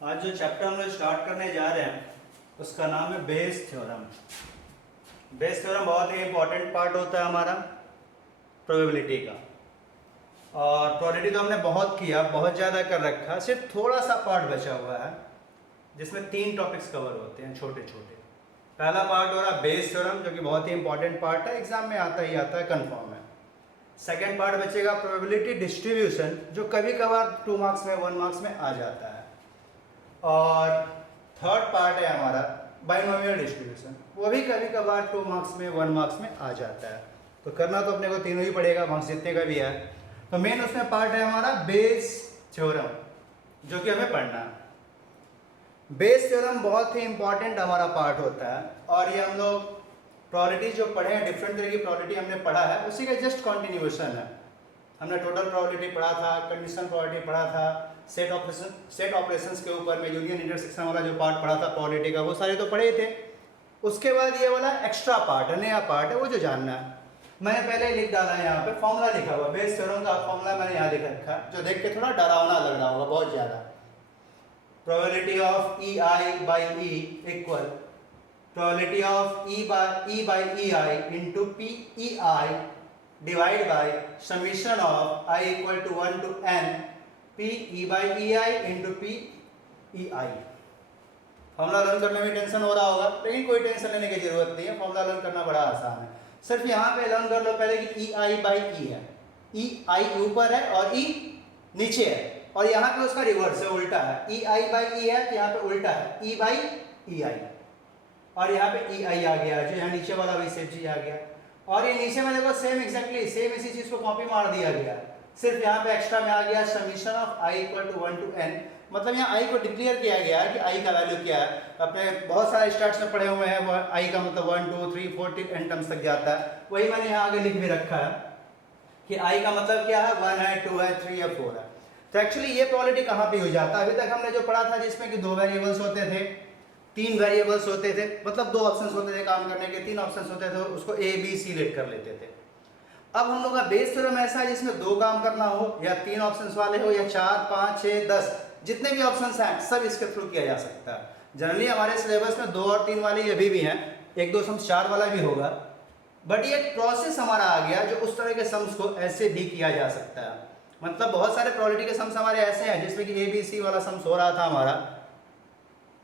आज जो चैप्टर हम लोग स्टार्ट करने जा रहे हैं उसका नाम है बेस थ्योरम। बेस थ्योरम बहुत ही इंपॉर्टेंट पार्ट होता है हमारा प्रोबेबिलिटी का। और प्रोबेबिलिटी तो हमने बहुत किया, बहुत ज़्यादा कर रखा है, सिर्फ थोड़ा सा पार्ट बचा हुआ है जिसमें 3 टॉपिक्स कवर होते हैं छोटे छोटे। पहला पार्ट हो रहा बेस थ्योरम जो कि बहुत ही इंपॉर्टेंट पार्ट है, एग्जाम में आता ही आता है, कन्फर्म है। सेकेंड पार्ट बचेगा प्रोबेबिलिटी डिस्ट्रीब्यूशन जो कभी कभार 2 मार्क्स में 1 मार्क्स में आ जाता है। और थर्ड पार्ट है हमारा बाइनोमियल डिस्ट्रीब्यूशन, वो भी कभी कभार 2 मार्क्स में 1 मार्क्स में आ जाता है। तो करना तो अपने को तीनों ही पड़ेगा, मार्क्स जितने का भी है। तो मेन उसमें पार्ट है हमारा बेस थ्योरम जो कि हमें पढ़ना है। बेस थ्योरम बहुत ही इंपॉर्टेंट हमारा पार्ट होता है और ये हम लोग प्रोबेबिलिटी जो पढ़े हैं, डिफरेंट तरह की प्रोबेबिलिटी हमने पढ़ा है, उसी का जस्ट कंटिन्यूएशन है। हमने टोटल प्रोबेबिलिटी पढ़ा था, कंडीशन प्रोबेबिलिटी पढ़ा था, सेट ऑपरेशंस के ऊपर में यूनियन इंटरसेक्शन वाला जो पार्ट पढ़ा था प्रोबेबिलिटी का, वो सारे तो पढ़े थे। उसके बाद ये वाला एक्स्ट्रा पार्ट है, नया पार्ट है, वो जो जानना है। मैंने पहले लिख डाला है यहाँ पे, फॉर्मूला लिखा हुआ बेस थ्योरम का फॉर्मूला मैंने यहाँ लिख रखा है, जो देख के थोड़ा डरावना लग रहा होगा बहुत ज़्यादा। Probability of E I by E equal probability of E by EI into PEI divided by summation of I equal to 1 to n PE by EI into PEI। Formula learn करने में टेंशन हो रहा होगा, लेकिन कोई tension लेने की जरूरत नहीं है, फॉर्मूला लर्न करना बड़ा आसान है। सिर्फ यहाँ पे लर्न कर लो पहले कि EI by E है, EI ऊपर है और E नीचे है, और यहाँ पे उसका रिवर्स है, उल्टा है। EI by E है तो यहाँ पे उल्टा है E by EI, और यहाँ पे EI आ गया, जो यहाँ नीचे वाला वही सेम चीज आ गया। और ये नीचे में देखो सेम एग्जैक्टली सेम इसी चीज को कॉपी मार दिया गया, सिर्फ यहाँ पे एक्स्ट्रा में आ गया summation of I equal to 1 to n। मतलब यहाँ I को डिक्लेयर किया गया है कि I का वैल्यू क्या है। अपने बहुत सारे स्टार्ट्स में पढ़े हुए हैं, I का मतलब 1 2 3 4 n टर्म्स तक जाता है। वही मैंने यहाँ आगे लिख भी रखा है कि I का मतलब क्या है, 1 है, 2 है, 3 है, 4 है। तो एक्चुअली ये प्रोबेबिलिटी कहाँ पे हो जाता है? अभी तक हमने जो पढ़ा था जिसमें कि 2 वेरिएबल्स होते थे, 3 वेरिएबल्स होते थे, मतलब 2 ऑप्शंस होते थे काम करने के, 3 ऑप्शंस होते थे, उसको A B C लेट कर लेते थे। अब हम लोग का बेस थ्योरम ऐसा है जिसमें 2 काम करना हो, या 3 ऑप्शंस वाले हो, या 4 5 6 10 जितने भी ऑप्शंस हैं सब इसके थ्रू किया जा सकता है। जनरली हमारे सिलेबस में 2 और 3 वाले ये भी हैं, 1 2 सम्स 4 वाला भी होगा, बट ये प्रोसेस हमारा आ गया जो उस तरह के सम्स को ऐसे भी किया जा सकता है। मतलब बहुत सारे प्रोबेबिलिटी के सम्स हमारे ऐसे हैं जिसमें कि A B C वाला सम्स हो रहा था हमारा,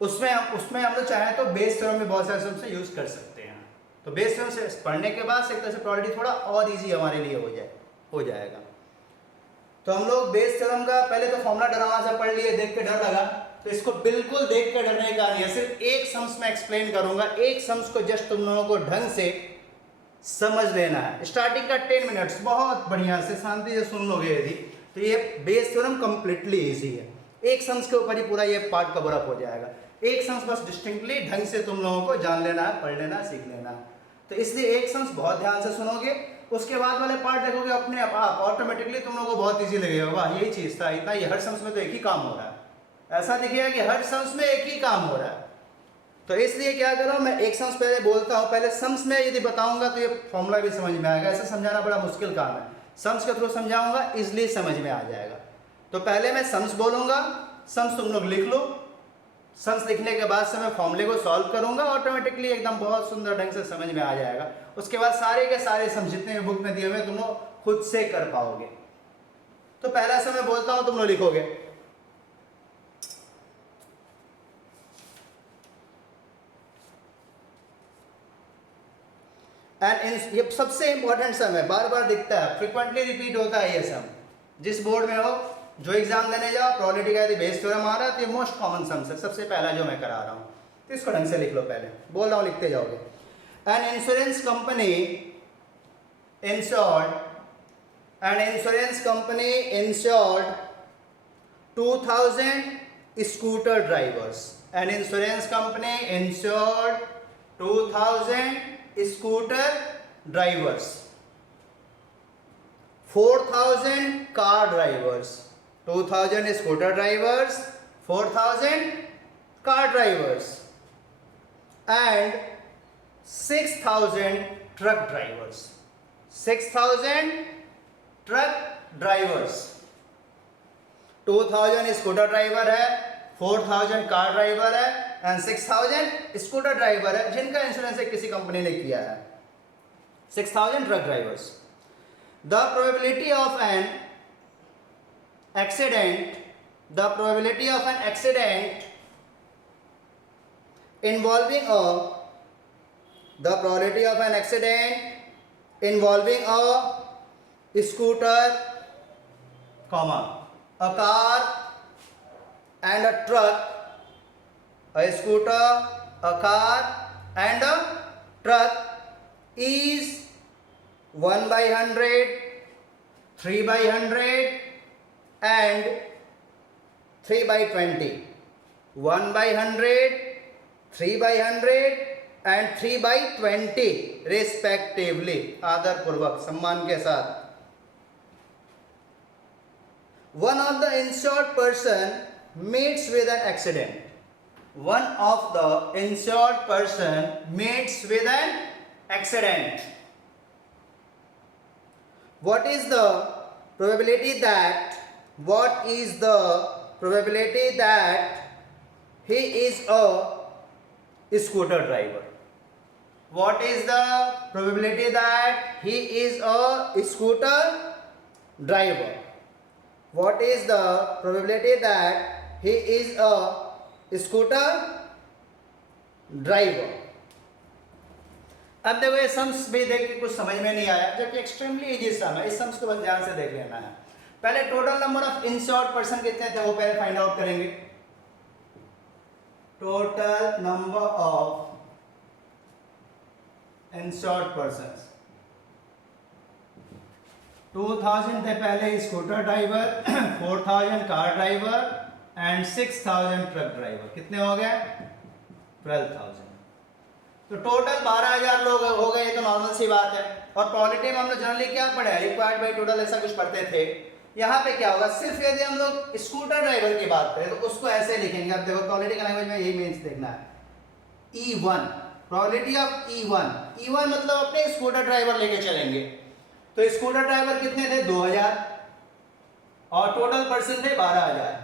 उसमें हम लोग चाहें तो बेस थ्योरम में बहुत सारे सम्स से यूज कर सकते हैं। तो बेस थ्योरम से पढ़ने के बाद एक तरह से प्रोबेबिलिटी थोड़ा और इजी हमारे लिए हो जाएगा। तो हम लोग बेस थ्योरम का पहले तो फॉर्मूला डरावना सा पढ़ लिए, देख के डर लगा, तो इसको बिल्कुल देख के डरने का नहीं है, सिर्फ एक सम्स में एक्सप्लेन करूंगा, एक सम्स को जस्ट तुम लोगों को ढंग से समझ लेना है। स्टार्टिंग का 10 मिनट्स बहुत बढ़िया से शांति से सुन लोगे यदि, तो ये बेस थ्योरम कंप्लीटली इजी है। एक सम्स के ऊपर ही पूरा ये पार्ट कवर अप हो जाएगा। एक सम्स बस डिस्टिंक्टली ढंग से तुम लोगों को जान लेना है, पढ़ लेना, सीख लेना है। तो इसलिए एक सम्स बहुत ध्यान से सुनोगे, उसके बाद वाले पार्ट देखोगे अपने आप ऑटोमेटिकली तुम लोगों को बहुत इजी लगेगा, वाह यही चीज था, इतना ये हर सम्स में तो एक ही काम हो रहा है, ऐसा दिखेगा कि हर सम्स में एक ही काम हो रहा है। तो इसलिए क्या करो, मैं एक सम्स पहले बोलता हूँ, पहले सम्स में यदि बताऊंगा तो ये फॉर्मूला भी समझ में आएगा, ऐसे समझाना बड़ा मुश्किल काम है, सम्स के थ्रू समझाऊंगा इसलिए समझ में आ जाएगा। तो पहले मैं सम्स बोलूंगा, सम्स तुम लोग लिख लो, सम्स लिखने के बाद से मैं फॉर्मूले को सॉल्व करूंगा, ऑटोमेटिकली एकदम बहुत सुंदर ढंग से समझ में आ जाएगा। उसके बाद सारे के सारे सम्स जितने भी बुक में दिए हुए तुम लोग खुद से कर पाओगे। तो पहला सम मैं बोलता हूं, तुम लोग लिखोगे। एंड ये सबसे इंपॉर्टेंट सम है, बार बार दिखता है, फ्रिक्वेंटली रिपीट होता है ये सम। जिस बोर्ड में हो, जो एग्जाम देने जाओ, प्रोबेबिलिटी का यदि बेस थ्योरम आ रहा है तो ये मोस्ट कॉमन सम्स है, सबसे पहला जो मैं करा रहा हूं। तो इसको ढंग से लिख लो, पहले बोल रहा हूं लिखते जाओगे। An insurance company insured 2000 scooter drivers। An insurance company insured 2000 scooter drivers, 4000 car drivers, 2000 scooter drivers, 4000 car drivers, and 6000 truck drivers, 6000 truck drivers। 2000 scooter driver है, 4,000 कार ड्राइवर है एंड 6,000 स्कूटर ड्राइवर है जिनका इंश्योरेंस किसी company ने किया है. 6,000 truck drivers. The probability of an accident, the probability of an accident involving the probability of an accident involving a scooter, comma, a car and a truck, a scooter, a car and a truck is 1 by 100, 3 by 100 and 3 by 20. 1 by 100, 3 by 100 and 3 by 20 respectively. आदर पूर्वक सम्मान के साथ. One of the insured person meets with an accident. One of the insured person meets with an accident. What is the probability that he is a scooter driver? What is the probability that he is a scooter driver? What is the probability that he is a scooter driver? अब देखो ये sums भी देख के कुछ समझ में नहीं आया, जबकि एक्सट्रीमली इजी सम है. इस सम्स को बस ध्यान से देख लेना है. पहले total number of insured person कितने थे वो पहले फाइंड आउट करेंगे. Total number of insured persons 2,000 थे पहले scooter driver, 4,000 car driver and 6,000 truck driver. कितने हो गए? 12,000. तो टोटल 12,000 लोग हो गए. ये तो नॉर्मल सी बात है. और प्रोबेबिलिटी में हम लोग जनरली क्या पढ़े, रिक्वायर्ड बाय टोटल ऐसा कुछ पढ़ते थे. यहाँ पे क्या होगा, सिर्फ यदि हम लोग स्कूटर ड्राइवर की बात करें तो उसको ऐसे लिखेंगे. अब देखो प्रोबेबिलिटी का लैंग्वेज में यही मीन्स देखना है. E1, प्रोबेबिलिटी ऑफ E1 मतलब अपने स्कूटर ड्राइवर लेके चलेंगे. तो स्कूटर ड्राइवर कितने थे? 2,000 और टोटल पर्सन थे 12,000.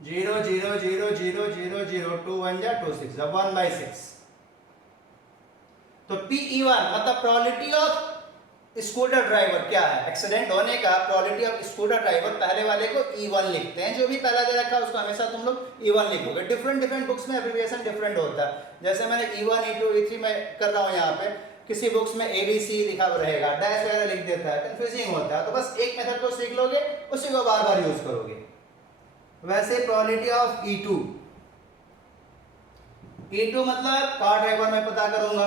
0 0 0 0 0 0 2 1 जा 2 6 अब 1 by 6. तो PE1 मतलब प्रोबेबिलिटी ऑफ स्कूटर ड्राइवर क्या है, एक्सीडेंट होने का प्रोबेबिलिटी ऑफ स्कूटर ड्राइवर. पहले वाले को E1 लिखते हैं. जो भी पहला दे रखा है उसको हमेशा तुम लोग E1 लिखोगे. डिफरेंट बुक्स में एब्रिविएशन डिफरेंट होता है. जैसे मैंने E1 E2 E3 में कर रहा हूँ. यहाँ पे किसी बुक्स में ABC लिखा रहेगा, डैश वगैरह लिख देता है, कंफ्यूजिंग होता है. तो बस एक मेथड को सीख लोगे, उसी को बार बार यूज करोगे. वैसे प्रोबेबिलिटी ऑफ E2 मतलब कार ड्राइवर में पता करूंगा.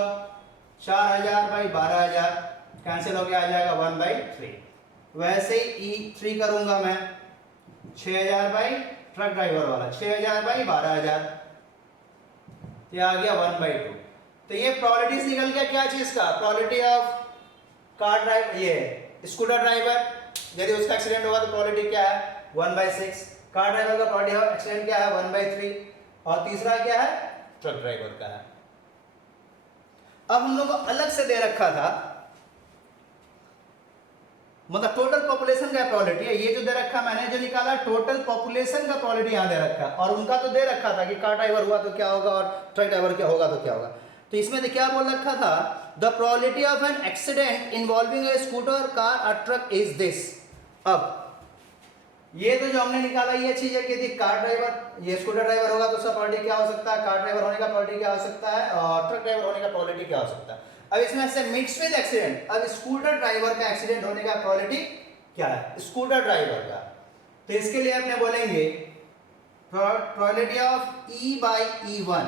4,000 बाई 12,000 कैंसिल होके आ जाएगा 1 by 3. वैसे E3 करूंगा मैं 6,000 बाई ट्रक ड्राइवर वाला, 6,000 बाई 12,000, ये आ गया 1 by 2. तो ये प्रोबेबिलिटीज निकल गया क्या चीज का, प्रोबेबिलिटी ऑफ कार ड्राइवर, ये स्कूटर ड्राइवर यदि उसका एक्सीडेंट होगा तो प्रोबेबिलिटी क्या है 1 by 6. कार ड्राइवर का प्रोबेबिलिटी ऑफ एक्सीडेंट क्या है 1 by 3. और तीसरा क्या है ट्रक ड्राइवर का है. अब हम लोग को अलग से दे रखा था, मतलब टोटल पॉपुलेशन का प्रोबेबिलिटी है. ये जो दे रखा मैंने जो निकाला टोटल पॉपुलेशन का प्रोबेबिलिटी यहाँ दे रखा. और उनका तो दे रखा था कि कार ड्राइवर हुआ तो क्या होगा और ट्रक ड्राइवर क्या होगा तो क्या होगा. तो इसमें क्या बोल रखा था, the probability of an accident involving A scooter car और ट्रक इज दिस. अब ये तो जो हमने निकाला ये चीज है कि यदि कार ड्राइवर ये स्कूटर ड्राइवर होगा तो उसका प्रोबेबिलिटी क्या हो सकता है, कार ड्राइवर होने का प्रोबेबिलिटी क्या हो सकता है और ट्रक ड्राइवर होने का प्रोबेबिलिटी क्या हो सकता है. अब इसमें से मिक्स विद एक्सीडेंट. अब स्कूटर ड्राइवर का एक्सीडेंट होने का प्रोबेबिलिटी क्या है स्कूटर ड्राइवर का. तो इसके लिए अपने बोलेंगे probability of E by E1.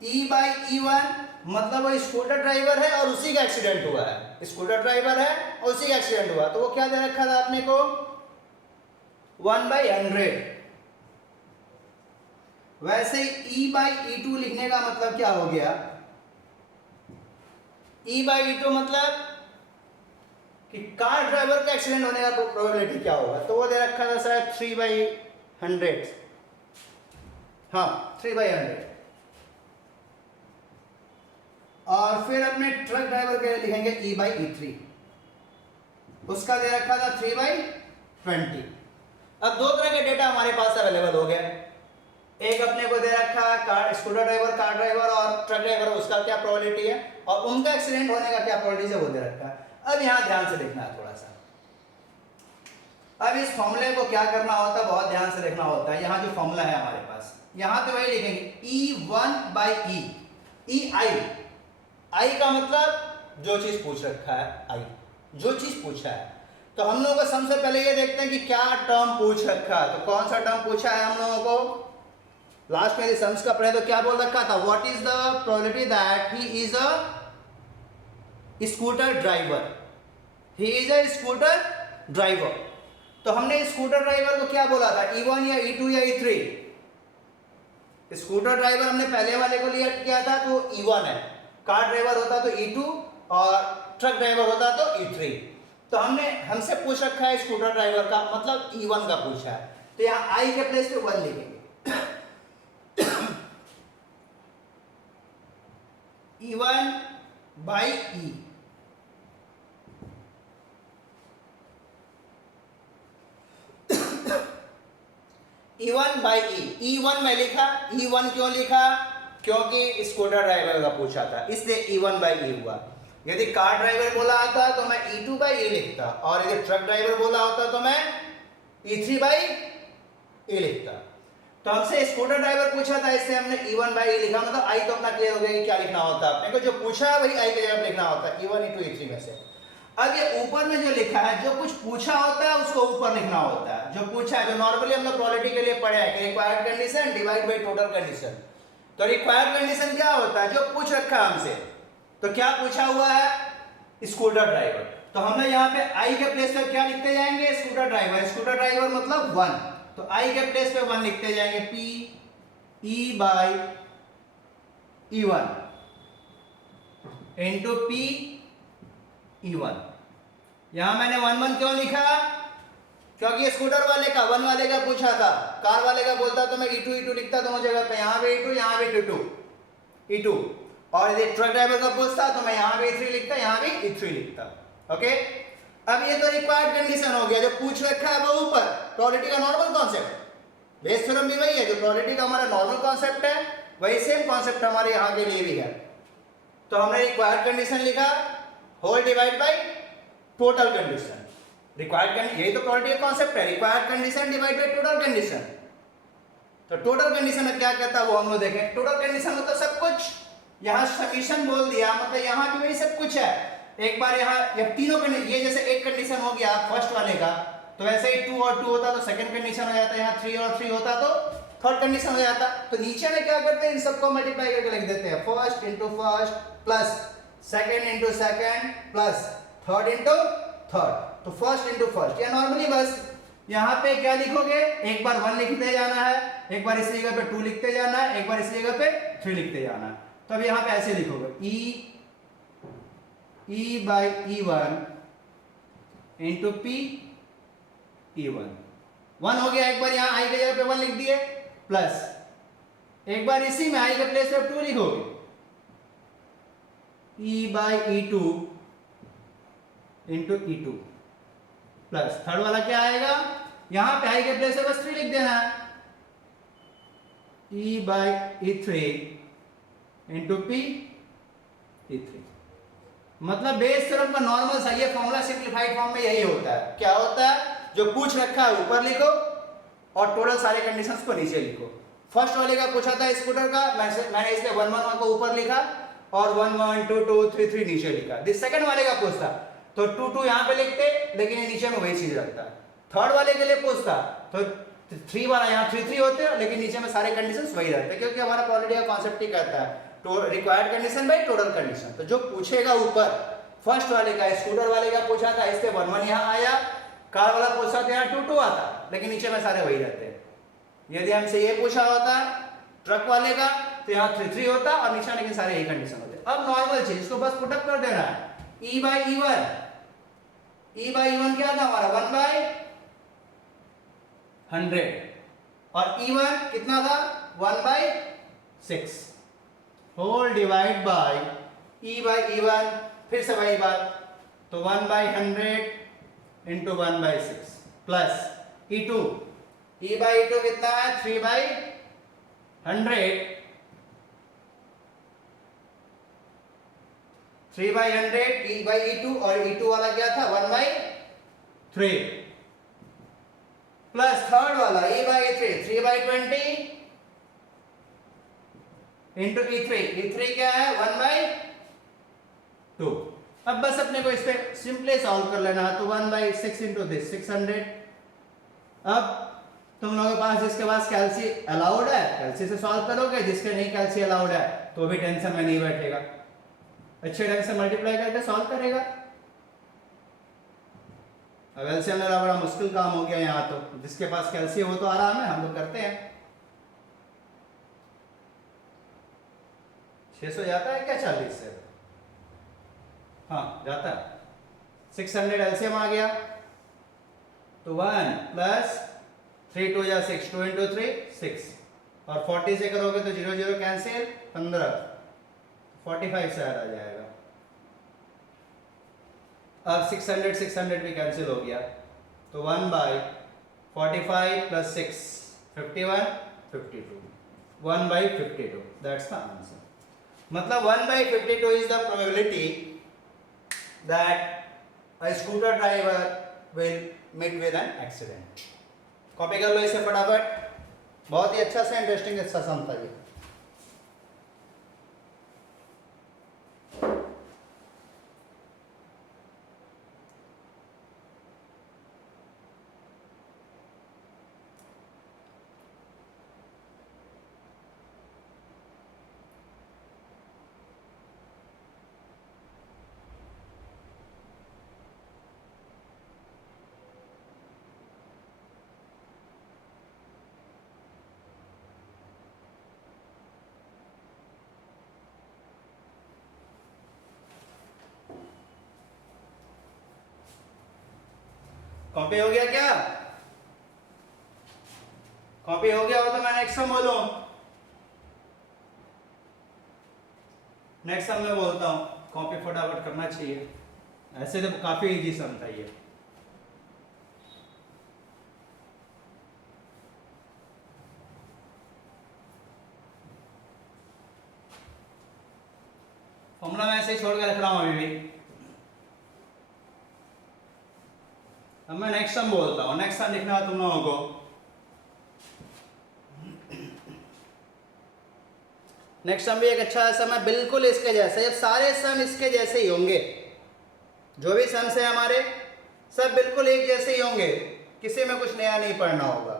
E by E1 मतलब वो स्कूटर ड्राइवर है और उसी का एक्सीडेंट हुआ है. स्कूटर ड्राइवर है और उसी का एक्सीडेंट हुआ तो वो क्या दे रखा था आपने को 1 by 100. वैसे E by E2 लिखने का मतलब क्या हो गया, E by E2 मतलब कि कार ड्राइवर का एक्सीडेंट होने का प्रोबेबिलिटी क्या होगा. तो वो दे रखा था शायद 3 by 100. हाँ 3 by 100. और फिर अपने ट्रक ड्राइवर के लिए लिखेंगे E by E3. उसका दे रखा था 3 by 20. अब दो तरह के डेटा हमारे पास अवेलेबल हो गए। एक अपने को दे रखा है car scooter driver, car driver और ट्रक ड्राइवर, उसका क्या प्रोबेबिलिटी है और उनका एक्सीडेंट होने का क्या प्रोबेबिलिटी है वो दे रखा है। अब यहाँ ध्यान से देखना है थोड़ा सा। अब इस फॉर्मूले को क्या करना होता है, बहुत ध्यान से देखना होता है। यहाँ जो फॉर्मूला है हमारे पास, यहाँ पे वही लिखेंगे E1/E, ई आई का मतलब जो चीज पूछ रखा है, आई जो चीज पूछा है। तो हम लोगों को सबसे पहले ये देखते हैं कि क्या टर्म पूछ रखा है। तो कौन सा टर्म पूछा है हम लोगों को, लास्ट में सम्स का पढ़े तो क्या बोल रखा था, what is the probability that he is a scooter driver, he is a scooter driver. तो हमने स्कूटर ड्राइवर को क्या बोला था, E1 या E2 या E3। स्कूटर ड्राइवर हमने पहले वाले को लिया किया था तो E1 है, कार ड्राइवर होता तो E2 और ट्रक ड्राइवर होता तो E3। तो हमसे पूछ रखा है स्कूटर ड्राइवर का मतलब E1 का पूछा है, तो यहाँ I के प्लेस पे 1 लिखेंगे। E1/E, E1/E, E1 में लिखा, E1 क्यों लिखा, क्योंकि स्कूटर ड्राइवर का पूछा था इसलिए E1/E हुआ। यदि कार ड्राइवर बोला होता तो मैं E2/E लिखता, और यदि ट्रक ड्राइवर बोला होता तो मैं E3/E लिखता। तो हमसे स्कूटर ड्राइवर पूछा था इसलिए हमने E1/E लिखा, मतलब आई तो अपना क्लियर हो गया कि क्या लिखना होता है। अपने को जो पूछा है वही आई की जगह लिखना होता है, E1, E2, E3 में से। अब ये ऊपर में जो लिखा है, जो कुछ पूछा होता है उसको ऊपर लिखना होता है। जो पूछा है, जो नॉर्मली हम लोग प्रोबेबिलिटी के लिए पढ़े हैं कि required condition divide by total condition. तो रिक्वायर्ड कंडीशन क्या होता है, जो पूछ रखा है हमसे। तो क्या पूछा हुआ है, स्कूटर ड्राइवर। तो हमने यहाँ पे आई के प्लेस पे क्या लिखते जाएंगे, स्कूटर ड्राइवर। स्कूटर ड्राइवर मतलब 1, तो आई के प्लेस पे 1 लिखते जाएंगे, P/E1 इंटू P/E1। यहां मैंने 1 क्यों लिखा, क्योंकि स्कूटर वाले का 1 वाले का पूछा था। कार वाले का बोलता तो मैं E2 लिखता दोनों जगह पे, यहां पे E2 यहां पे E2। और यदि ट्रक ड्राइवर का पूछता तो मैं यहां पे E3 लिखता, यहां भी E3 लिखता। ओके, अब ये तो रिक्वायर्ड कंडीशन हो गया, जो पूछ रखा है वो ऊपर। प्रोबेबिलिटी का नॉर्मल कॉन्सेप्ट, बेस थ्योरम भी वही है, जो प्रोबेबिलिटी का हमारा नॉर्मल कॉन्सेप्ट है वही सेम कॉन्सेप्ट हमारे यहां के लिए भी है। तो हमने रिक्वायर्ड कंडीशन लिखा, whole divide by total condition. Required, यही तो प्रोबेबिलिटी का कॉन्सेप्ट है, required condition divide by total condition. तो टोटल कंडीशन में क्या कहता है वो हम लोग देखें। टोटल कंडीशन मतलब सब कुछ, यहां समीशन बोल दिया मतलब यहां भी वही सब कुछ है। एक बार यहाँ तीनों ये जैसे एक कंडीशन हो गया फर्स्ट वाले का, तो वैसे ही 2 और 2 होता तो सेकंड कंडीशन हो जाता, यहाँ 3 और 3 होता तो थर्ड कंडीशन हो जाता। तो नीचे में क्या करते हैं, इन सबको मल्टीप्लाई करके लिख देते हैं, first into first plus second into second plus third into third. तो फर्स्ट इंटू फर्स्ट, या नॉर्मली बस यहाँ पे क्या लिखोगे, एक बार 1 लिखते जाना है, एक बार इस जगह पे 2 लिखते जाना है, एक बार इस जगह पे 3 लिखते जाना है। तो अब यहाँ पे ऐसे लिखोगे, E/E1 इंटू P/E1। 1 हो गया, एक बार यहाँ आई के जगह पे 1 लिख दिए, प्लस एक बार इसी में आई के प्लेस पे 2 लिखोगे, E/E2 into E2 plus third वाला क्या आएगा, यहां पे आई के प्लेस पे बस 3 लिख देना है, E/E3 इंटू P/E3। मतलब बेस थ्योरम का नॉर्मल सा ये फॉर्मूला सिंपलीफाइड फॉर्म में यही होता है। क्या होता है, जो पूछ रखा है ऊपर लिखो और टोटल सारे कंडीशंस को नीचे लिखो। फर्स्ट वाले का पूछा था स्कूटर का, मैंने इसलिए 1 को ऊपर लिखा और 1 1 2 2 3 3 नीचे लिखा। सेकंड वाले का पूछता तो 2 2 यहाँ पे लिखते, लेकिन ये नीचे में वही चीज रखता। थर्ड वाले के लिए पूछता तो 3 वाला यहाँ 3 3 होते, लेकिन नीचे में सारे कंडीशंस वही रहते, क्योंकि हमारा प्रोबेबिलिटी का कॉन्सेप्ट ही कहता है required condition bye total condition. तो जो पूछेगा ऊपर फर्स्ट वाले का, स्कूटर वाले का पूछा था इसलिए 1 1 यहाँ आया, कार वाला पूछा था यहाँ 2 2 आता, लेकिन नीचे में सारे वही रहते हैं। यदि हमसे ये पूछा होता ट्रक वाले का तो यहाँ 3 3 होता और नीचे लेकिन सारे यही कंडीशन होते। अब नॉर्मल चीज, इसको बस पुटअप कर देना है, E/E1 क्या था हमारा 1/100 और E1 कितना था 1/6 होल डिवाइड बाय E/E1, फिर से वही बात, तो 1/100 into 1/6 plus E2 E by E2 कितना है 3/100, 3/100 E by E2, और E2 वाला क्या था 1/3, प्लस थर्ड वाला E by E3 3/20 into E3, E3 क्या है 1/2। अब बस अपने को इस पे सिंपली सॉल्व कर लेना है, तो 1/6 इंटू दिस 600। अब तुम लोगों के पास जिसके पास कैल्सी अलाउड है कैल्सी से सॉल्व करोगे, जिसके नहीं कैल्सी अलाउड है तो भी टेंशन में नहीं बैठेगा, अच्छे ढंग से मल्टीप्लाई करके सॉल्व करेगा। अब एलसीएम मेरा बड़ा मुश्किल काम हो गया यहाँ, तो जिसके पास कैल्सी हो तो आराम है, हम लोग करते हैं। 600 जाता है क्या 40 से? हाँ जाता है। 600 एलसीएम आ गया, तो 1 प्लस 3 2 या 6, 2 इंटू 3 6, और 40 से करोगे तो 0 0 कैंसिल, 15, 45 से आ जाएगा। अब 600 600 भी कैंसिल हो गया, तो 1/45 प्लस 6 51 52, 1/52, दैट्स द आंसर। मतलब 1/52 is the probability that a scooter driver will meet with an accident। Copy कर लो इसे फटाफट, बहुत ही अच्छा सा इंटरेस्टिंग अच्छा सम था ये। कॉपी हो गया क्या? कॉपी हो गया हो तो मैं नेक्स्ट सम बोलूं। नेक्स्ट सम मैं बोलता हूं, कॉपी फटाफट करना चाहिए, ऐसे तो काफी इजी सम था ये। फॉर्मूला मैं ऐसे ही छोड़ के रख रहा हूं अभी भी। अब मैं नेक्स्ट सम बोलता हूं, नेक्स्ट सम लिखना है तुम लोगों को। नेक्स्ट सम भी एक अच्छा सम है, बिल्कुल इसके जैसे, ये सारे सम इसके जैसे ही होंगे, जो भी सम्स है हमारे सब बिल्कुल एक जैसे ही होंगे, किसी में कुछ नया नहीं पढ़ना होगा।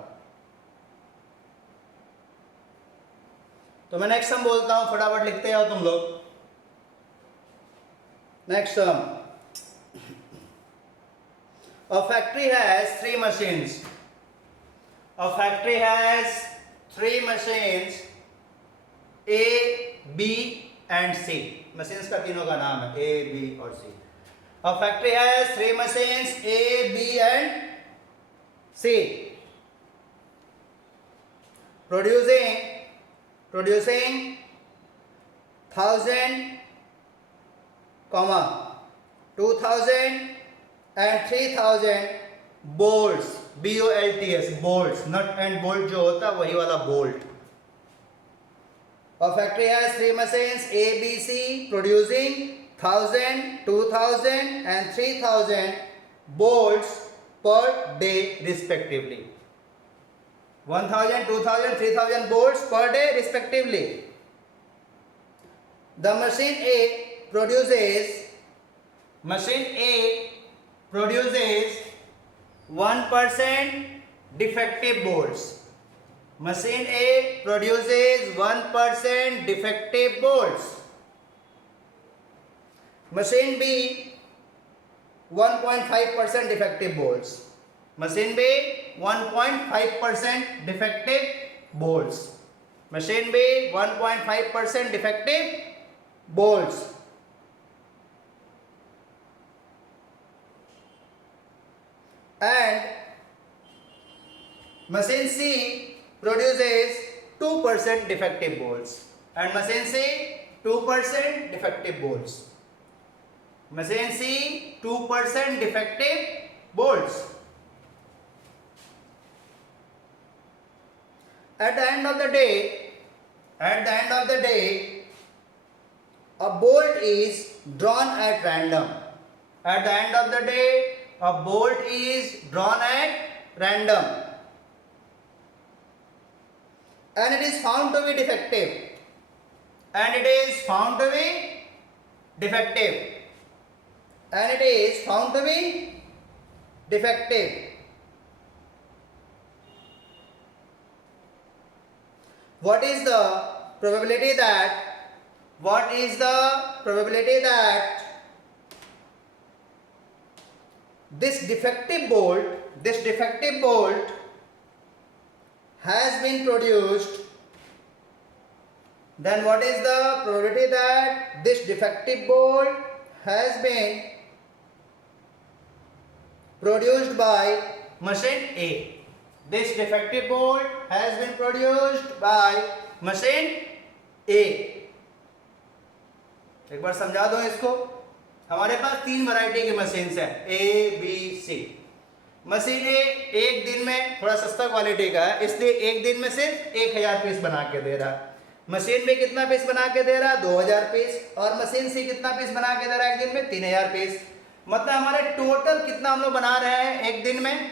तो मैं नेक्स्ट सम बोलता हूं, फटाफट लिखते आओ तुम लोग। Next sum, a factory has 3 machines. A factory has 3 machines A, B and C. machines का तीनों का नाम है A, B और C. A factory has 3 machines A, B and C. Producing 1000, 2000 and 3000 bolts, BOLTS, bolts, nut and bolt जो होता है वही वाला bolt. A factory has 3 machines A, B, C producing 1000, 2000 and 3000 bolts per day respectively. 1000, 2000, 3000 bolts per day respectively. The machine A produces 1% defective bolts. Machine A produces 1% defective bolts. Machine B 1.5% defective bolts. Machine B 1.5% defective bolts. Machine B 1.5% defective bolts. And machine C produces 2% defective bolts. And machine C 2% defective bolts. Machine C 2% defective bolts. at the end of the day, a bolt is drawn at random. At the end of the day, a bolt is drawn at random, and it is found to be defective. And it is found to be defective. And it is found to be defective. What is the probability that this defective bolt has been produced? Then what is the probability that this defective bolt has been produced by machine A? This defective bolt has been produced by machine A. एक बार समझा दो इसको। हमारे पास 3 variety की machines हैं, A, B, C। Machine ए एक दिन में, थोड़ा सस्ता क्वालिटी का है इसलिए एक दिन में सिर्फ 1000 पीस बना के दे रहा है। मशीन में कितना पीस बना के दे रहा है? 2000 पीस। और मशीन सी कितना पीस बना के दे रहा है एक दिन में? 3000 पीस। मतलब हमारे टोटल कितना हम लोग बना रहे हैं एक दिन में?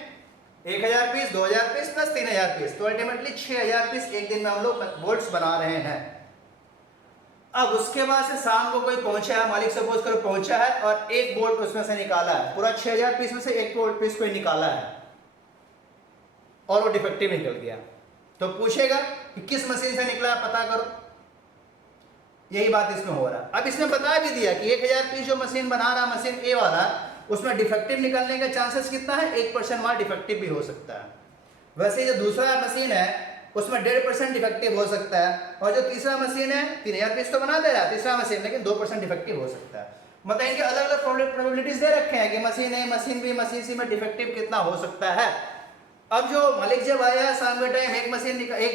1000 पीस, 2000 पीस प्लस 3000 पीस, तो अल्टीमेटली 6000 पीस एक दिन में हम लोग बोल्ट्स बना रहे हैं। अब उसके बाद से शाम को कोई पहुंचा है, मालिक सपोज करो पहुंचा है और एक बोल्ट उसमें से निकाला है, पूरा 6000 पीस में से एक बोल्ट पीस कोई निकाला है और वो डिफेक्टिव निकल गया, तो पूछेगा कि किस मशीन से निकला है, पता करो। यही बात इसमें हो रहा है। अब इसने बता भी दिया कि 1000 पीस जो मशीन बना रहा मशीन ए वाला, उसमें डिफेक्टिव निकलने का चांसेस कितना है? 1% वहां डिफेक्टिव भी हो सकता है। वैसे जो दूसरा मशीन है उसमें 1.5% डिफेक्टिव हो सकता है, और जो तीसरा मशीन है 3000 पीस तो बना दे रहा है तीसरा मशीन, लेकिन 2% डिफेक्टिव हो सकता है। मतलब इनके अलग अलग प्रोबेबिलिटीज दे रखे हैं कि मशीन ए, मशीन बी, मशीन सी में डिफेक्टिव कितना हो सकता है। अब जो मालिक जब आया शाम के टाइम एक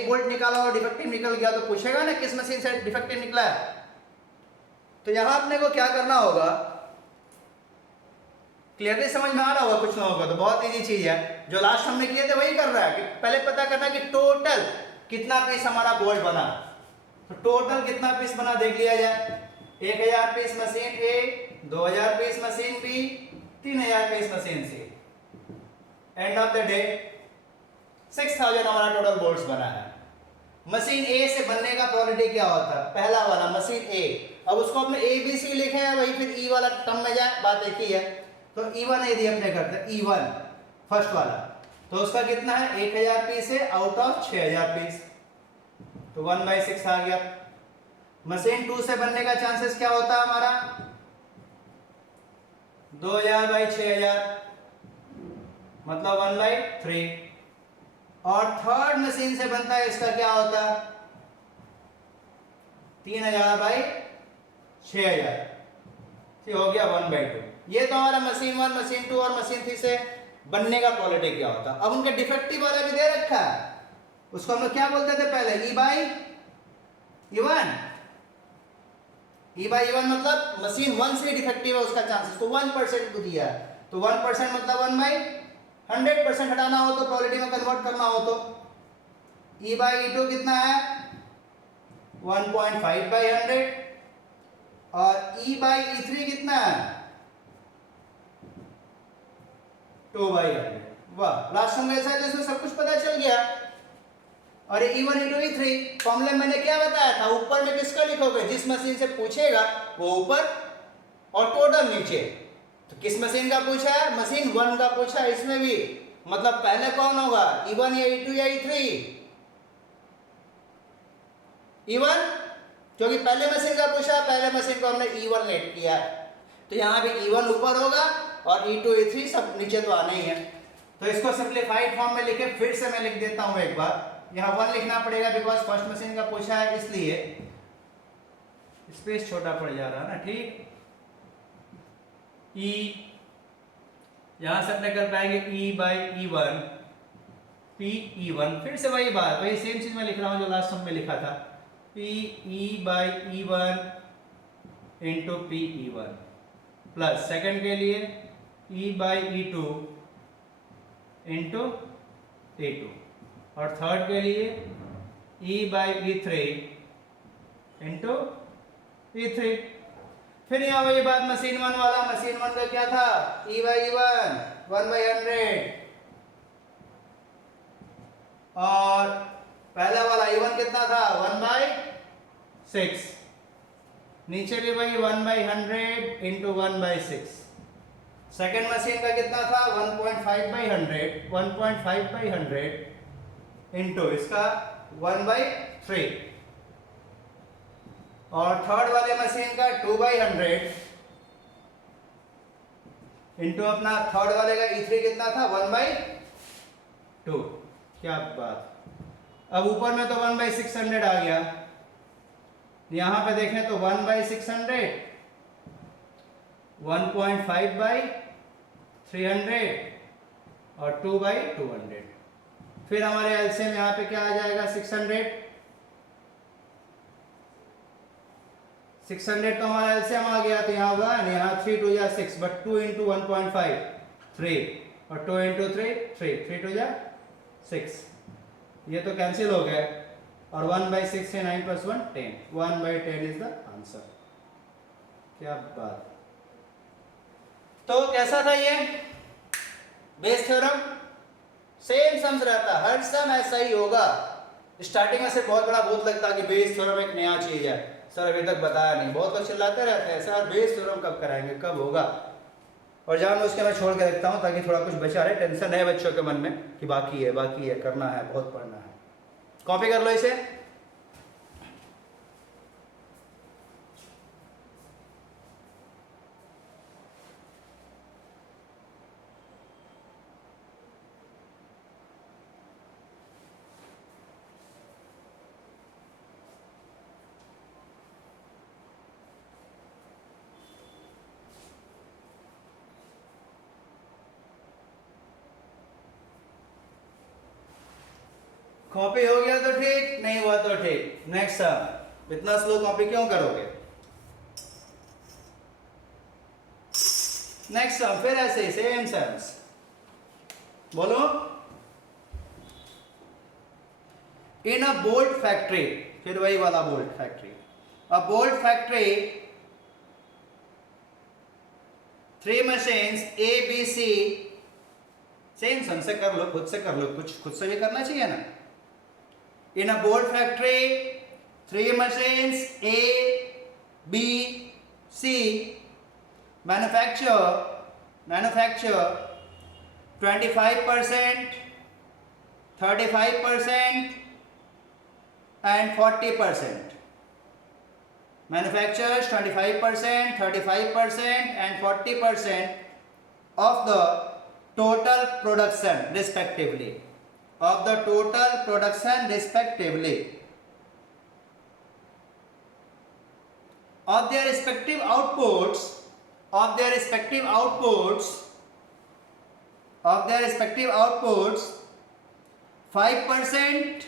बोल्ट निकाला और डिफेक्टिव निकल गया, तो पूछेगा ना किस मशीन से डिफेक्टिव निकला है। तो यहां अपने को क्या करना होगा, क्लियरली समझ में आ रहा होगा कुछ लोगों को, तो बहुत इजी चीज है। जो लास्ट हमने किए थे वही कर रहा है कि पहले पता करना कि टोटल कितना पीस हमारा बोल्ट बना। तो टोटल कितना पीस बना देख लिया जाए। 1000 piece machine A, 2000 piece machine B, 3000 piece machine C. End of the day 6000 हमारा टोटल बोल्ट्स बना है। मशीन ए से बनने का प्रोबेबिलिटी क्या होता है? पहला वाला मशीन ए, अब उसको अपने ए बी सी लिखे हैं, वही फिर ई वाला टर्म में जाए, बात एक ही है। तो E1 यदि अपने करते हैं E1 फर्स्ट वाला, तो उसका कितना है? 1000 पीस है आउट ऑफ 6000 पीस, तो 1/6 आ गया। मशीन 2 से बनने का चांसेस क्या होता है हमारा? 2000/6000, मतलब 1/3। और थर्ड मशीन से बनता है इसका क्या होता है? 3000/6000, ठीक हो गया 1/2। ये तो हमारा मशीन 1, मशीन 2 और मशीन 3 से बनने का क्वालिटी क्या होता है। अब उनके डिफेक्टिव वाला भी दे रखा है, उसको हम लोग क्या बोलते थे पहले? E/E1। E/E1 मतलब मशीन 1 से डिफेक्टिव है उसका चांसेस, तो 1% को दिया है, तो 1% मतलब 1/100% हटाना हो तो प्रोबेबिलिटी में कन्वर्ट करना हो तो E/E2 कितना है? 1.5/100। और E/E3 कितना है? 2/100। वाह, लास्ट में ऐसा है तो इसमें सब कुछ पता चल गया। और E1 E2 E3 फॉर्मूले मैंने क्या बताया था? ऊपर में किसका लिखोगे? जिस मशीन से पूछेगा वो ऊपर और टोटल नीचे। तो किस मशीन का पूछा है? मशीन 1 का पूछा है इसमें भी, मतलब पहले कौन होगा? E1 या E2 या E3? E1, क्योंकि पहले मशीन का पूछा, पहले मशीन को हमने E1 लेट किया, तो यहाँ भी E1 ऊपर होगा और E2 E3 सब नीचे तो आना ही है। तो इसको सिंप्लीफाइड फॉर्म में लिखे, फिर से मैं लिख देता हूँ एक बार। यहाँ 1 लिखना पड़ेगा बिकॉज फर्स्ट मशीन का पूछा है, इसलिए स्पेस छोटा पड़ जा रहा है ना, ठीक। E यहां से अपने कर पाएंगे E/E1, PE1, फिर से वही बात, वही सेम चीज मैं लिख रहा हूँ जो लास्ट में लिखा था, PE/E1 into PE1 plus second के लिए E/E2 इंटू E2 और थर्ड के लिए E/E3 इंटू E3। फिर यहाँ वही बात मशीन 1 वाला, मशीन 1 का क्या था, E/E1 1/100, और पहला वाला E1 कितना था 1/6, नीचे भी वही 1/100 इंटू 1/6। सेकेंड मशीन का कितना था 1.5/100 इंटू इसका 1/3, और थर्ड वाले मशीन का 2/100 इंटू अपना थर्ड वाले का E3 कितना था 1/2। क्या बात। अब ऊपर में तो 1/600 आ गया, यहां पे देखें तो 1/600 1.5/300 और 2/200। फिर हमारे एलसीएम यहाँ पे क्या आ जाएगा 600 तो हमारा एलसीएम आ गया, तो यहाँ होगा यहाँ 3 2 या 6, बट 2 इंटू 1.5 3 और 2 इंटू 3 3 2 या 6, ये तो कैंसिल हो गया, और 1/6 से 9 + 1 10, 1/10 इज द आंसर। क्या बात। तो कैसा था ये बेस थ्योरम, सेम सम्स रहता, हर सम ऐसा ही होगा। स्टार्टिंग में से बहुत बड़ा भूत लगता है कि बेस थ्योरम एक नया चीज है, सर अभी तक बताया नहीं, बहुत लोग चिल्लाते रहते हैं सर बेस थ्योरम कब कराएंगे, कब होगा, और जहाँ मैं उसके मैं छोड़ के रखता हूँ ताकि थोड़ा कुछ बचा रहे, टेंशन है बच्चों के मन में कि बाकी है करना है, बहुत पढ़ना है। कॉपी कर लो इसे। कॉपी हो गया तो ठीक, नहीं हुआ तो ठीक। Next sum. इतना स्लो कॉपी क्यों करोगे। नेक्स्ट सम फिर ऐसे सेम सम्स बोलो। इन अ बोल्ट फैक्ट्री, फिर वही वाला bolt factory, a bolt factory 3 machines A B C, same sum से कर लो, खुद से कर लो, कुछ खुद से भी करना चाहिए ना। In a bolt factory 3 machines A B C manufacture 25%, 35% and 40%. Manufactures 25%, 35% and 40% of the total production respectively. Of the total production respectively. Of their respective outputs, 5%,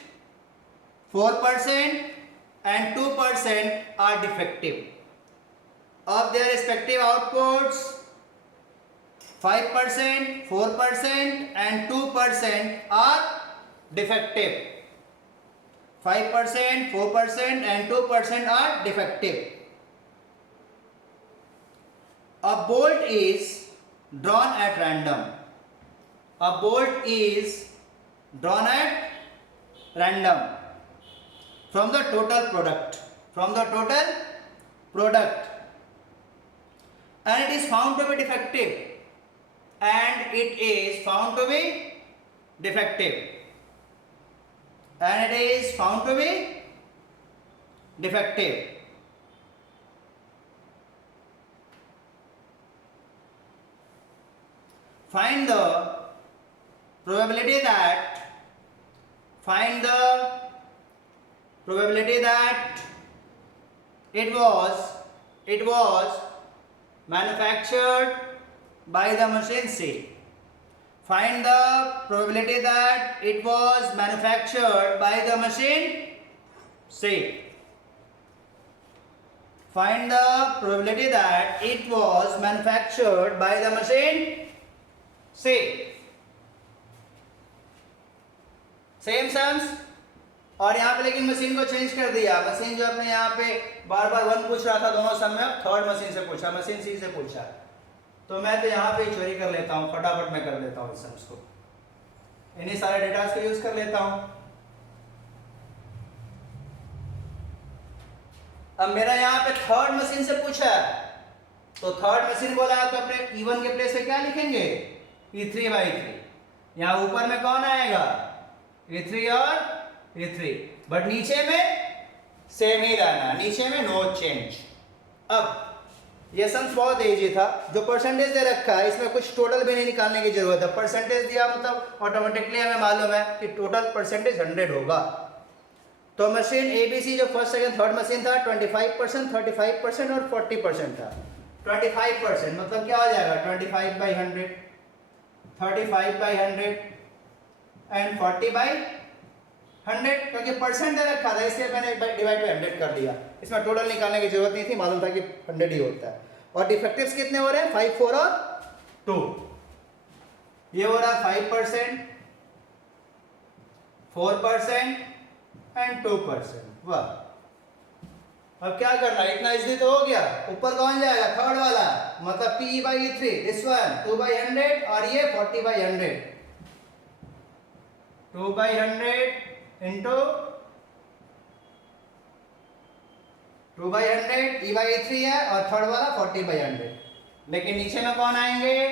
4% and 2% are defective. Of their respective outputs 5%, 4% and 2% are defective. 5%, 4% and 2% are defective. A bolt is drawn at random. A bolt is drawn at random from the total product. And it is found to be defective. Find the probability that it was manufactured by the machine C. Find the probability that it was manufactured by the machine C. Find the probability that it was manufactured by the machine C. Same sums. और यहाँ पे लेकिन machine को change कर दिया, machine जो अपने यहाँ पे बार बार 1 पूछ रहा था दोनों सम में, अब थर्ड मशीन से पूछा, मशीन सी से पूछा। तो मैं तो यहाँ पे चोरी कर लेता हूँ, फटाफट मैं कर देता हूँ सम्स को, इन्हीं सारे डेटा को यूज कर लेता हूँ। अब मेरा यहाँ पे थर्ड मशीन से पूछा है, तो थर्ड मशीन बोला है तो अपने E1 के प्लेस पे क्या लिखेंगे, E3/3। यहाँ ऊपर में कौन आएगा, E3 और E3, बट नीचे में सेम ही रहना, नीचे में नो चेंज। अब ये सम्स बहुत इजी था, जो परसेंटेज दे रखा है इसमें कुछ टोटल भी नहीं निकालने की जरूरत है, परसेंटेज दिया मतलब ऑटोमेटिकली हमें मालूम है कि टोटल परसेंटेज 100 होगा। तो मशीन ABC जो फर्स्ट सेकंड थर्ड मशीन था 25%, 35% और 40% था। 25% मतलब क्या हो जाएगा, 25/100, 35/100 एंड 40/100, क्योंकि परसेंट दे रखा था इसलिए मैंने डिवाइड बाय 100 कर दिया। इसमें टोटल निकालने की जरूरत नहीं थी, मालूम था कि 100 ही होता है। और डिफेक्टिव्स कितने हो रहे हैं, 5, 4 और 2। ये हो रहा है 5%, 4% एंड 2%। वाह, अब क्या करना है, इतना इजली तो हो गया। ऊपर कौन जाएगा, थर्ड वाला, मतलब P/E3, दिस वन 2/100 और ये 40/100, 2/100 इंटू 2/100, E/E3 है और थर्ड वाला 40/100। लेकिन नीचे में कौन आएंगे,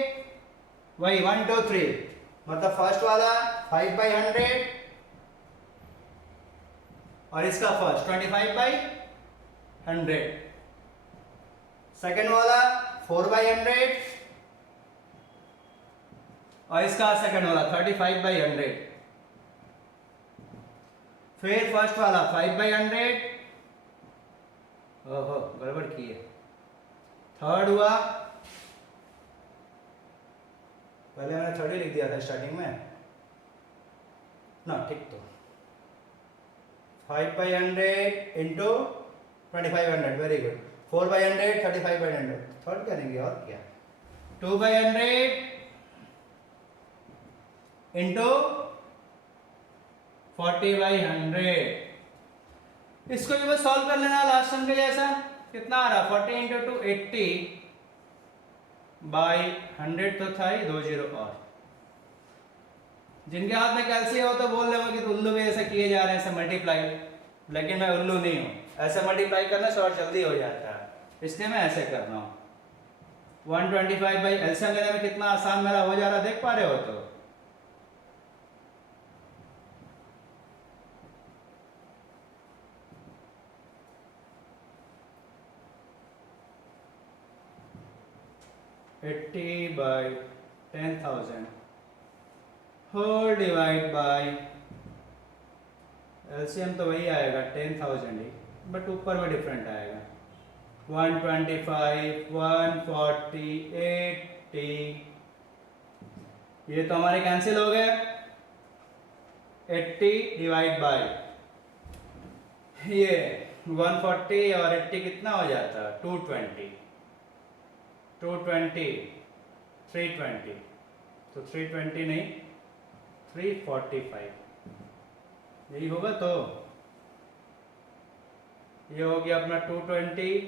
वही 1, 2, 3, मतलब फर्स्ट वाला 5/100 और इसका फर्स्ट 25/100, सेकेंड वाला 4/100 और इसका सेकेंड वाला 35/100, फिर फर्स्ट वाला 5/100, ओहो गड़बड़ की है, थर्ड हुआ, पहले मैंने थर्ड ही लिख दिया था स्टार्टिंग में ना, ठीक, तो 5/100 इंटू 25/100, वेरी गुड, 4/100, 35/100, थर्ड करेंगे और क्या, 2/100 इंटू 40/100। इसको भी बस सॉल्व कर लेना लास्ट सम के जैसा, कितना आ रहा, 40 इंटू 2 80/100 तो था ही, 2 0 और। जिनके हाथ में कैल्सियम हो तो बोल रहे हो कि उल्लू भी ऐसे किए जा रहे हैं, ऐसे मल्टीप्लाई, लेकिन मैं उल्लू नहीं हूँ, ऐसे मल्टीप्लाई करने से और जल्दी हो जाता है, इसलिए मैं ऐसे कर रहा हूँ। 125 एलसीएम लेने में कितना आसान मेरा हो जा रहा, देख पा रहे हो तो। (80/10,000) होल डिवाइड बाय एलसीएम तो वही आएगा 10,000 ही, बट ऊपर में डिफरेंट आएगा, 125, 140, 80, ये तो हमारे कैंसिल हो गए। 80 डिवाइड बाय ये 140 और 80 कितना हो जाता है, 220, 320, तो 320 नहीं 345, यही होगा। तो ये हो गया अपना 220,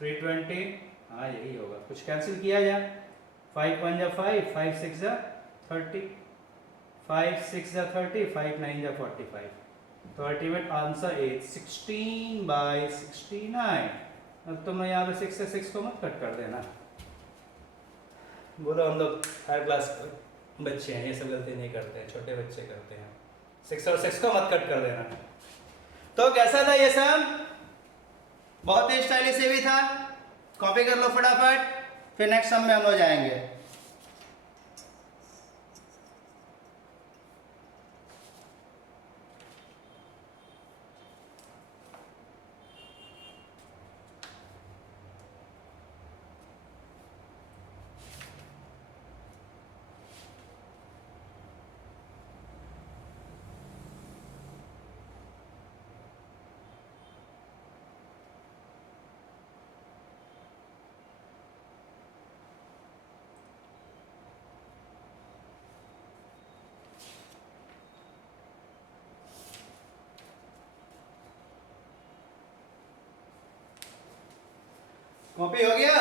320, हाँ यही होगा, कुछ कैंसिल किया जाए, 5 1 जा 5, 5 6 जा 30, 5 6 जा 30, 5 9 जा 45, तो अल्टीमेट आंसर इज 16/69। अब तो मैं यहाँ पे 6 से 6 को मत कट कर देना, बोलो हम लोग हायर क्लास बच्चे हैं, ये सब गलती नहीं करते हैं, छोटे बच्चे करते हैं, 6 और 6 को मत कट कर देना। तो कैसा था ये सब, बहुत ही स्टाइलिश भी था, कॉपी कर लो फटाफट, फिर नेक्स्ट सम में हम लोग जाएंगे। कॉपी हो गया?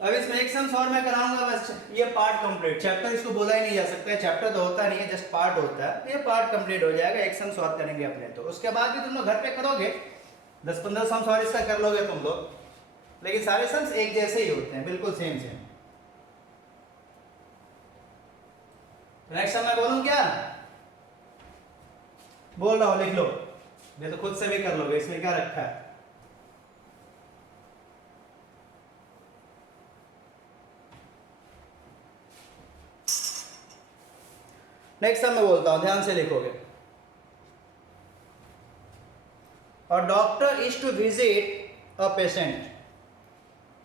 अब इसमें एक सम्स और मैं कराऊंगा, बस ये पार्ट कंप्लीट। चैप्टर इसको बोला ही नहीं जा सकता है, चैप्टर तो होता नहीं है, जस्ट पार्ट होता है। ये पार्ट कंप्लीट हो जाएगा, एक सम्स और करेंगे अपने। तो उसके बाद भी तुम लोग घर पे करोगे, 10-15 सम्स और इसका कर लोगे तुम लोग, लेकिन सारे सम्स एक जैसे ही होते हैं, बिल्कुल सेम सेम। नेक्स्ट सम मैं बोलूं क्या? बोल रहा हूं, लिख लो, ये तो खुद से भी कर लोगे, इसमें क्या रखा है। नेक्स्ट सम मैं बोलता हूं, ध्यान से लिखोगे। A doctor is to visit a patient.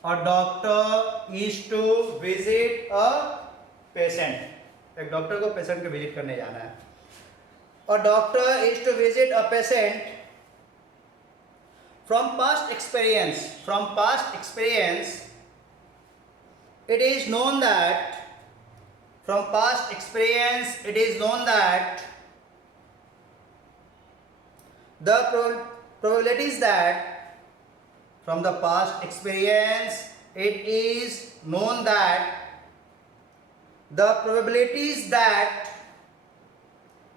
A doctor is to visit a patient. एक डॉक्टर को पेशेंट को विजिट करने जाना है। A doctor is to visit a patient. From past experience, it is known that the probabilities that from the past experience it is known that the probabilities that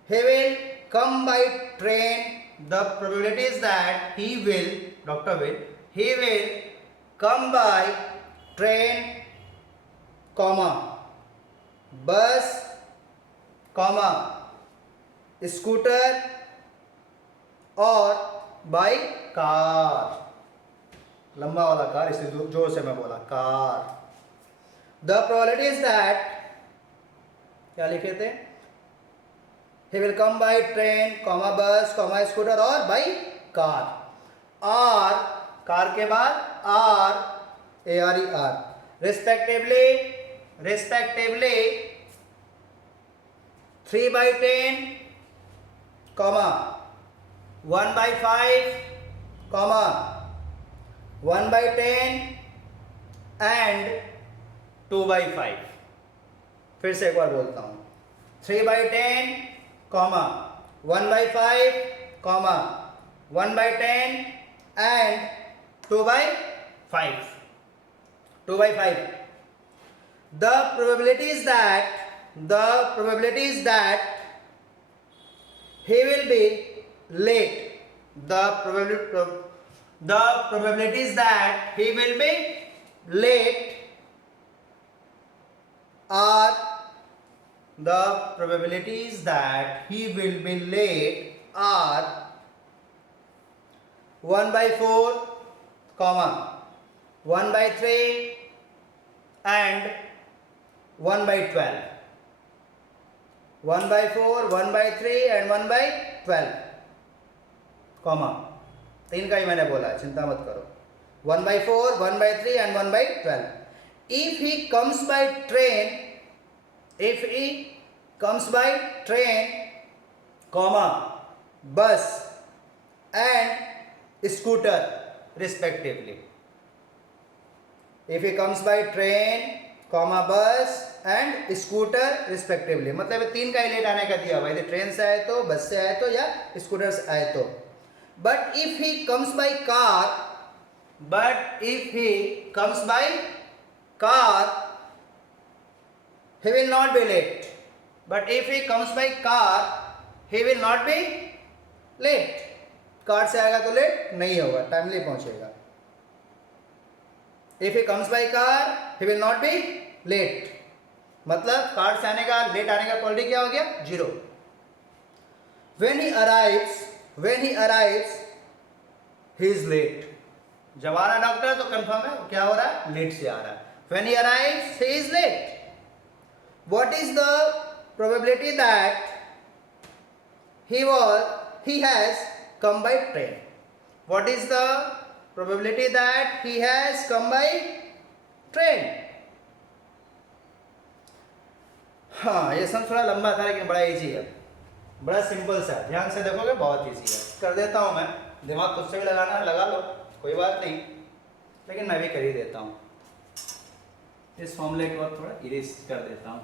he will come by train, the probabilities that he will come by train, comma bus, comma scooter और by car. लंबा वाला car, इसलिए जोर से मैं बोला car. The probability is that, क्या लिखे थे, he will come by train, comma bus, comma scooter और बाई कार। आर, कार के बाद R, ARER, respectively 3/10, comma 1/5, comma 1/10 and 2/5। फिर से एक बार बोलता हूँ, 3/10, comma 1/5, comma 1/10 and 2/5। The probability is that he will be late. The probabilities that he will be late are 1/4, 1/3 and 1/12. 1/4, 1/3 and 1/12, comma 3 का ही मैंने बोला, चिंता मत करो। 1/4, 1/3 and 1/12. If he comes by train, comma bus and scooter respectively. If he comes by train, comma bus and scooter respectively, मतलब 3 का ही late आने का दिया हुआ है, ट्रेन से आए तो, बस से आए तो, या स्कूटर से आए तो। But if he comes by car, he will not be late. Car से आएगा तो लेट नहीं होगा, टाइमली पहुंचेगा। If he comes by car, he will not be late. मतलब कार से आने का, लेट आने का प्रोबेबिलिटी क्या हो गया? 0. When he arrives, he is late. जब आ रहा डॉक्टर तो कंफर्म है क्या हो रहा है? लेट से आ रहा है। When he arrives, he is late. What is the probability that he has come by train? What is the probability that he has come by train? हाँ, ये सब थोड़ा लंबा था लेकिन बड़ा इजी है, बड़ा सिंपल सा, ध्यान से देखोगे बहुत इजी है। कर देता हूँ मैं, दिमाग खुद से भी लगाना है लगा लो, कोई बात नहीं, लेकिन मैं भी कर ही देता हूँ। इस फॉर्मूले को थोड़ा इरेज कर देता हूँ।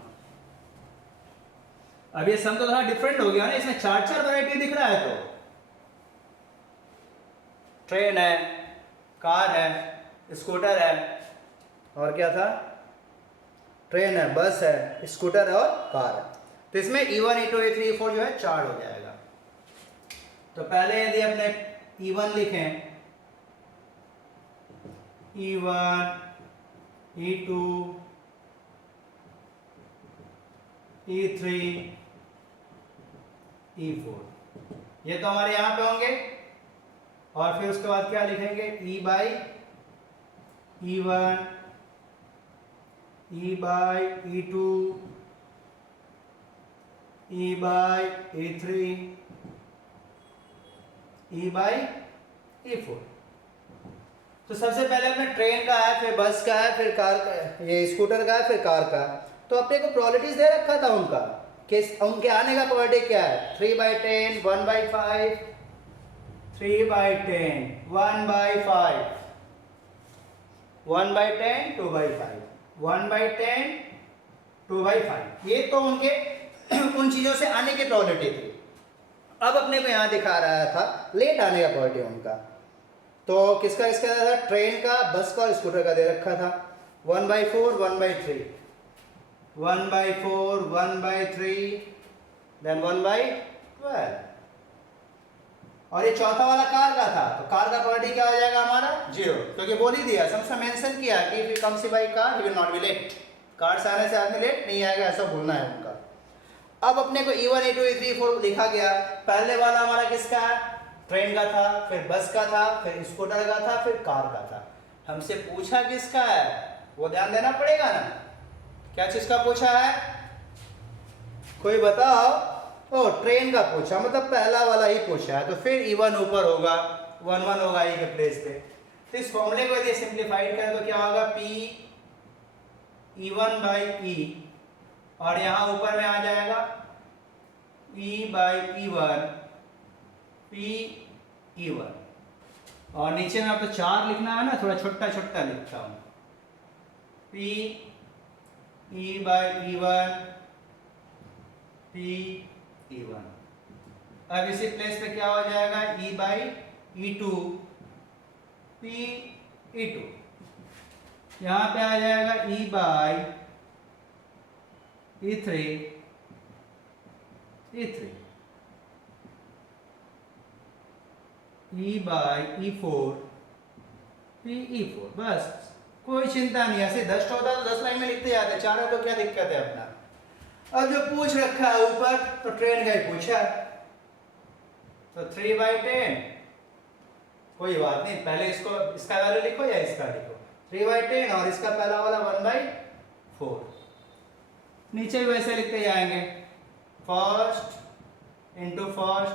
अब ये सम तो थोड़ा डिफरेंट हो गया ना, इसमें चार चार वैरायटी दिख रहा है। तो ट्रेन है, कार है, स्कूटर है, और क्या था, ट्रेन है, बस है, स्कूटर है और कार है। तो इसमें E1 E2 E3 E4 जो है चार्ट हो जाएगा। तो पहले यदि अपने E1 लिखें, E1 E2 E3 E4, ये तो हमारे यहां पे होंगे। और फिर उसके बाद क्या लिखेंगे, E by E1 E by E2 E by E3 E by E4। तो सबसे पहले अपने ट्रेन का है, फिर बस का है, फिर कार का, ये स्कूटर का है, फिर कार का। तो अपने को प्रोबेबिलिटीज दे रखा था उनका कि उनके आने का प्रोबेबिलिटी क्या है, 3/10, 1/5, 3/10, 1/5, 1/10, 2/5, 1/10, 2/5। ये तो उनके उन चीजों से आने की प्रोबेबिलिटी थी। अब अपने को यहाँ दिखा रहा था लेट आने का प्रोबेबिलिटी उनका। तो किसका किसका था, ट्रेन का, बस का और स्कूटर का दे रखा था। 1/4, 1/3, 1/4, 1/3, देन 1/12। और ये चौथा वाला कार का था। तो कार का प्रोबेबिलिटी क्या हो जाएगा हमारा, 0, क्योंकि बोल ही दिया, सबसे मेंशन किया कि if you comes by car he will not be late. Car से आने से आदमी लेट नहीं आएगा, ऐसा बोलना है उनका। अब अपने को E1 E2 E3 E4 लिखा गया। पहले वाला हमारा किसका है, ट्रेन का था, फिर बस का था, फिर स्कूटर का था, फिर कार का था। हमसे पूछा किसका है, वो ध्यान देना पड़ेगा ना। क्या चीज का पूछा है, कोई बताओ। ओ, ट्रेन का पूछा, मतलब पहला वाला ही पूछा है। तो फिर E1 ऊपर होगा, 1 होगा E के प्लेस पे। तो इस फॉर्मूले को यदि सिंप्लीफाइड करें तो क्या होगा, P E1 बाई E, और यहां ऊपर में आ जाएगा E by E1 P E1। और नीचे में आपको 4 लिखना है ना, थोड़ा छोटा छोटा लिखता हूं, P E by E1 P E1। अब इसी प्लेस पे क्या हो जाएगा, E by E2 P E2। यहां पे आ जाएगा E by E3 E3, E by E4 P E4। बस, कोई चिंता नहीं है। ऐसे 10 होता तो 10 लाइन में लिखते जाते, 4 है तो क्या दिक्कत है अपना। अब जो पूछ रखा है ऊपर, तो ट्रेन का ही पूछा, तो 3/10, कोई बात नहीं, पहले इसको, इसका वैल्यू लिखो या इसका लिखो, 3/10, और इसका पहला वाला 1/4। नीचे भी वैसे लिखते जाएंगे, फर्स्ट इंटू फर्स्ट